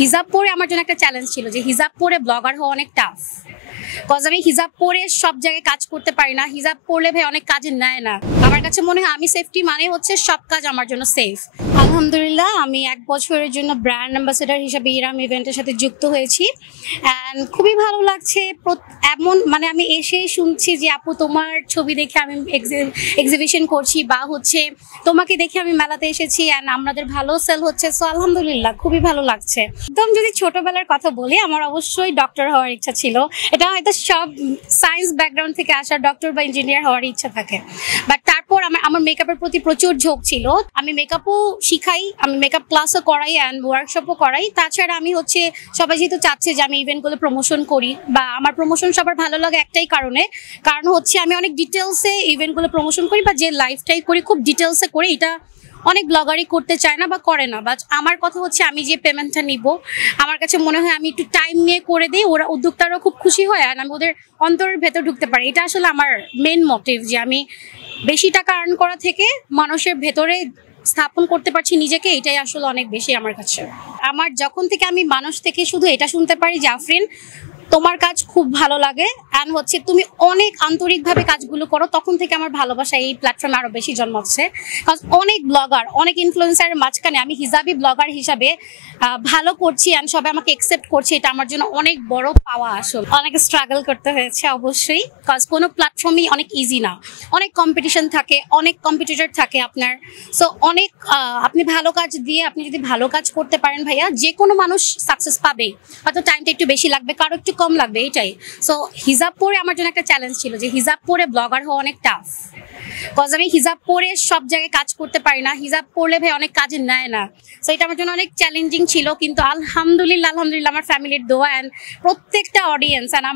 হিজাব পরে আমার জন্য একটা চ্যালেঞ্জ ছিল যে হিজাব পরে ব্লগার হওয়া অনেক টাফ। কজ আমি হিজাব পরে সব জায়গায় কাজ করতে পারি না, হিজাব পরলে ভাই অনেক কাজে নেয় না। আমার কাছে মনে হয় আমি সেফটি মানে হচ্ছে সব কাজ আমার জন্য সেফ। আলহামদুলিল্লাহ আমি 1 বছরের জন্য ব্র্যান্ড অ্যাম্বাসেডর হিসেবে ইরাম ইভেন্টের সাথে যুক্ত হয়েছি অ্যান্ড খুবই ভালো লাগছে। এমন মানে আমি এসেই শুনছি যে আপু তোমার ছবি দেখে আমি এক্সিবিশন করছি বা হচ্ছে তোমাকে দেখে আমি মেলাতে এসেছি অ্যান্ড আমাদের ভালো সেল হচ্ছে। সো আলহামদুলিল্লাহ খুবই ভালো লাগছে। একদম যদি ছোটবেলার কথা বলি, আমার অবশ্যই ডক্টর হওয়ার ইচ্ছা ছিল। এটা হয়তো সব সায়েন্স ব্যাকগ্রাউন্ড থেকে আসা ডক্টর বা ইঞ্জিনিয়ার হওয়ার ইচ্ছা থাকে, বাট তারপর আমার মেকআপের প্রতি প্রচুর ঝোঁক ছিল। আমি মেকআপও শিখাই, আমি মেকআপ ক্লাসও করাই অ্যান্ড ওয়ার্কশপও করাই। তাছাড়া আমি হচ্ছে সবাই যেহেতু চাচ্ছে যে আমি ইভেন্টগুলো প্রমোশন করি বা আমার প্রমোশন সবার ভালো লাগে একটাই কারণ হচ্ছে আমি অনেক ডিটেলসে ইভেন্টগুলো প্রমোশন করি বা যে লাইফটাই করি খুব ডিটেলসে করি। এটা অনেক ব্লগারই করতে চায় না বা করে না, বাট আমার কথা হচ্ছে আমি যে পেমেন্টটা নিব আমার কাছে মনে হয় আমি একটু টাইম নিয়ে করে দিই, ওরা উদ্যোক্তারাও খুব খুশি হয় আর আমি ওদের অন্তরের ভেতর ঢুকতে পারি। এটা আসলে আমার মেন মোটিভ, যে আমি বেশি টাকা আর্ন করা থেকে মানুষের ভেতরে স্থাপন করতে পারছি নিজেকে, এটাই আসলে অনেক বেশি আমার কাছে। আমার যখন থেকে আমি মানুষ থেকে শুধু এটা শুনতে পারি যে আফরিন তোমার কাজ খুব ভালো লাগে অ্যান্ড হচ্ছে তুমি অনেক আন্তরিকভাবে কাজগুলো করো, তখন থেকে আমার ভালোবাসা এই প্ল্যাটফর্মে আরো বেশি জন্মাচ্ছে। কারণ অনেক ব্লগার, অনেক ইনফ্লুয়েন্সারের মাঝখানে আমি হিজাবি ব্লগার হিসাবে ভালো করছি অ্যান্ড সবাই আমাকে অ্যাকসেপ্ট করছে, এটা আমার জন্য অনেক বড় পাওয়া। আসলে অনেক স্ট্রাগল করতে হয়েছে অবশ্যই, কাজ কোনো প্ল্যাটফর্মই অনেক ইজি না, অনেক কম্পিটিশন থাকে, অনেক কম্পিটিটর থাকে আপনার। সো অনেক আপনি ভালো কাজ দিয়ে আপনি যদি ভালো কাজ করতে পারেন ভাইয়া, যে কোনো মানুষ সাকসেস পাবে, হয়তো টাইমটা একটু বেশি লাগবে, কারো একটু কম লাগবে, এটাই। সো হিজাব পরে আমার জন্য একটা চ্যালেঞ্জ ছিল যে হিজাব পরে ব্লগার হওয়া অনেক টাফ। কজ আমি হিজাব পরে সব জায়গায় কাজ করতে পারি না, হিজাব পরলে ভাই অনেক কাজে নেয় না। সো এটা আমার জন্য অনেক চ্যালেঞ্জিং ছিল, কিন্তু আলহামদুলিল্লাহ আমার ফ্যামিলির দোয়া অ্যান্ড প্রত্যেকটা অডিয়েন্স অ্যান্ড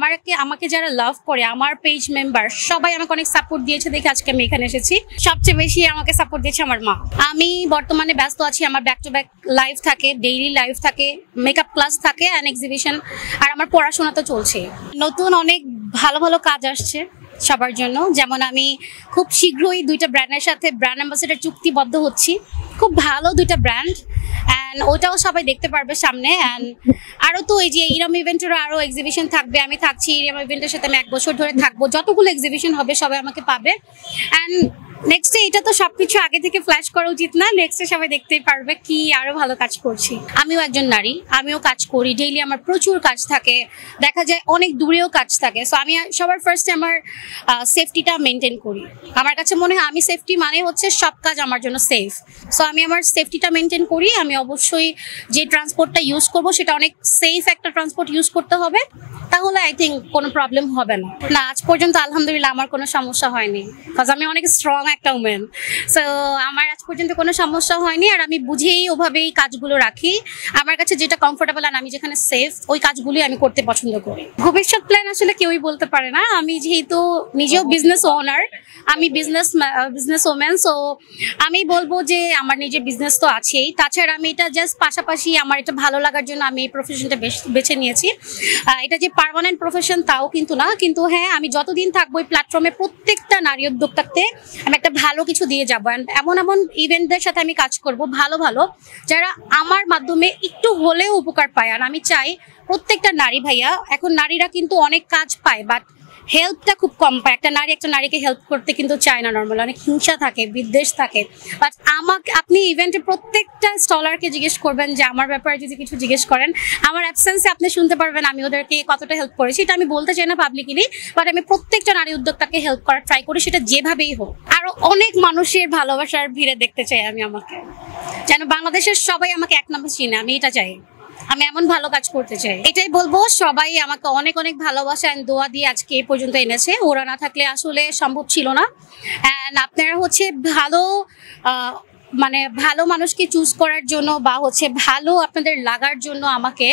আমাকে যারা লাভ করে, আমার পেজ মেম্বার সবাই আমাকে অনেক সাপোর্ট দিয়েছে দেখে আজকে আমি এখানে এসেছি। সবচেয়ে বেশি আমাকে সাপোর্ট দিয়েছে আমার মা। আমি বর্তমানে ব্যস্ত আছি, আমার ব্যাক টু ব্যাক লাইফ থাকে, ডেইলি লাইফ থাকে, মেকআপ ক্লাস থাকে অ্যান্ড এক্সিবিশন, আর আমার পড়াশোনা তো চলছে। নতুন অনেক ভালো ভালো কাজ আসছে সবার জন্য, যেমন আমি খুব শীঘ্রই 2টা ব্র্যান্ডের সাথে ব্র্যান্ড অ্যাম্বাসেডর চুক্তিবদ্ধ হচ্ছি, খুব ভালো 2টা ব্র্যান্ড অ্যান্ড ওটাও সবাই দেখতে পারবে সামনে। অ্যান্ড আরও তো এই যে ইরাম ইভেন্টেরও আরও এক্সিবিশন থাকবে, আমি থাকছি ইরাম ইভেন্টের সাথে, আমি 1 বছর ধরে থাকবো, যতগুলো এক্সিবিশন হবে সবাই আমাকে পাবে। অ্যান্ড নেক্সটে এটা তো সবকিছু আগে থেকে ফ্ল্যাশ করা উচিত না, নেক্সটে সবাই দেখতেই পারবে কি আরো ভালো কাজ করছি। আমিও একজন নারী, আমিও কাজ করি, ডেইলি আমার প্রচুর কাজ থাকে, দেখা যায় অনেক দূরেও কাজ থাকে। সো আমি সবার ফার্স্টে আমার সেফটিটা মেনটেন করি। আমার কাছে মনে হয় আমি সেফটি মানে হচ্ছে সব কাজ আমার জন্য সেফ। সো আমি আমার সেফটিটা মেনটেন করি। আমি অবশ্যই যে ট্রান্সপোর্টটা ইউজ করব সেটা অনেক সেফ একটা ট্রান্সপোর্ট ইউজ করতে হবে, তাহলে আই থিঙ্ক কোনো প্রবলেম হবে না। আজ পর্যন্ত আলহামদুলিল্লাহ আমার কোনো সমস্যা হয়নি, বিকজ আমি অনেক স্ট্রং একটা উমেন। সো আমার আজ পর্যন্ত কোনো সমস্যা হয়নি, আর আমি বুঝেই ওভাবেই কাজগুলো রাখি। আমার কাছে যেটা কমফোর্টেবল আর আমি যেখানে সেফ, ওই কাজগুলি আমি করতে পছন্দ করি। ভবিষ্যৎ প্ল্যান আসলে কেউই বলতে পারে না। আমি যেহেতু নিজেও বিজনেস ওনার, আমি বিজনেস ওম্যান, সো আমি বলবো যে আমার নিজের বিজনেস তো আছেই, তাছাড়া আমি এটা জাস্ট পাশাপাশি আমার এটা ভালো লাগার জন্য আমি এই প্রফেশনটা বেছে নিয়েছি। এটা যে পার্মানেন্ট প্রফেশন তাও কিন্তু না, কিন্তু হ্যাঁ আমি যতদিন থাকবো এই প্ল্যাটফর্মে প্রত্যেকটা নারী উদ্যোক্তাকে আমি একটা ভালো কিছু দিয়ে যাবো। এমন এমন ইভেন্টদের সাথে আমি কাজ করব ভালো ভালো, যারা আমার মাধ্যমে একটু হলেও উপকার পায়। আর আমি চাই প্রত্যেকটা নারী ভাইয়া, এখন নারীরা কিন্তু অনেক কাজ পায় বাট হেল্পটা খুব কম পায়। একটা নারী একটা নারীকে হেল্প করতে কিন্তু চায় না, নর্মাল অনেক হিংসা থাকে, বিদ্বেষ থাকে। বাট আপনি ইভেন্টে প্রত্যেকটা স্টলারকে জিজ্ঞেস করবেন যে আমার ব্যাপারে যদি কিছু জিজ্ঞেস করেন, আমার অ্যাবসেন্সে আপনি শুনতে পারবেন আমি ওদেরকে কতটা হেল্প করেছি। এটা আমি বলতে চাই না পাবলিকলি, বাট আমি প্রত্যেকটা নারী উদ্যোক্তাকে হেল্প করার ট্রাই করি, সেটা যেভাবেই হোক। আরো অনেক মানুষের ভালোবাসার ভিড়ে দেখতে চাই আমি, আমাকে যেন বাংলাদেশের সবাই আমাকে এক নম্বর চিনে, আমি এটা চাই। আমি এমন ভালো কাজ করতে চাই, এটাই বলবো। সবাই আমাকে অনেক অনেক ভালোবাসা এন্ড দোয়া দিয়ে আজকে এই পর্যন্ত এনেছে, ওরা না থাকলে আসলে সম্ভব ছিল না। এন্ড আপনারা হচ্ছে ভালো মানে ভালো মানুষকে চুজ করার জন্য বা হচ্ছে ভালো আপনাদের লাগার জন্য আমাকে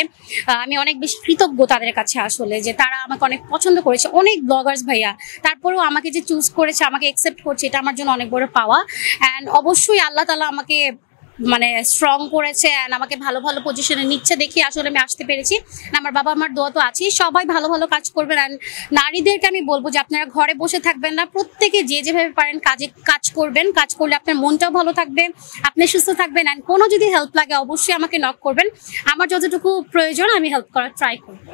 আমি অনেক বেশি কৃতজ্ঞ তাদের কাছে আসলে, যে তারা আমাকে অনেক পছন্দ করেছে, অনেক ব্লগার্স ভাইয়া, তারপরেও আমাকে যে চুজ করেছে, আমাকে অ্যাকসেপ্ট করছে, এটা আমার জন্য অনেক বড় পাওয়া। অ্যান্ড অবশ্যই আল্লাহ তাআলা আমাকে মানে স্ট্রং করেছে অ্যান্ড আমাকে ভালো ভালো পজিশনে নিচ্ছে দেখি আসলে আমি আসতে পেরেছি। আমার বাবা আমার দোয়া তো আছেই, সবাই ভালো ভালো কাজ করবেন। অ্যান্ড নারীদেরকে আমি বলবো যে আপনারা ঘরে বসে থাকবেন না, প্রত্যেকে যে যেভাবে পারেন কাজ করবেন। কাজ করলে আপনার মনটাও ভালো থাকবে, আপনি সুস্থ থাকবেন। অ্যান্ড কোনো যদি হেল্প লাগে অবশ্যই আমাকে নক করবেন, আমার যতটুকু প্রয়োজন আমি হেল্প করার ট্রাই করবো।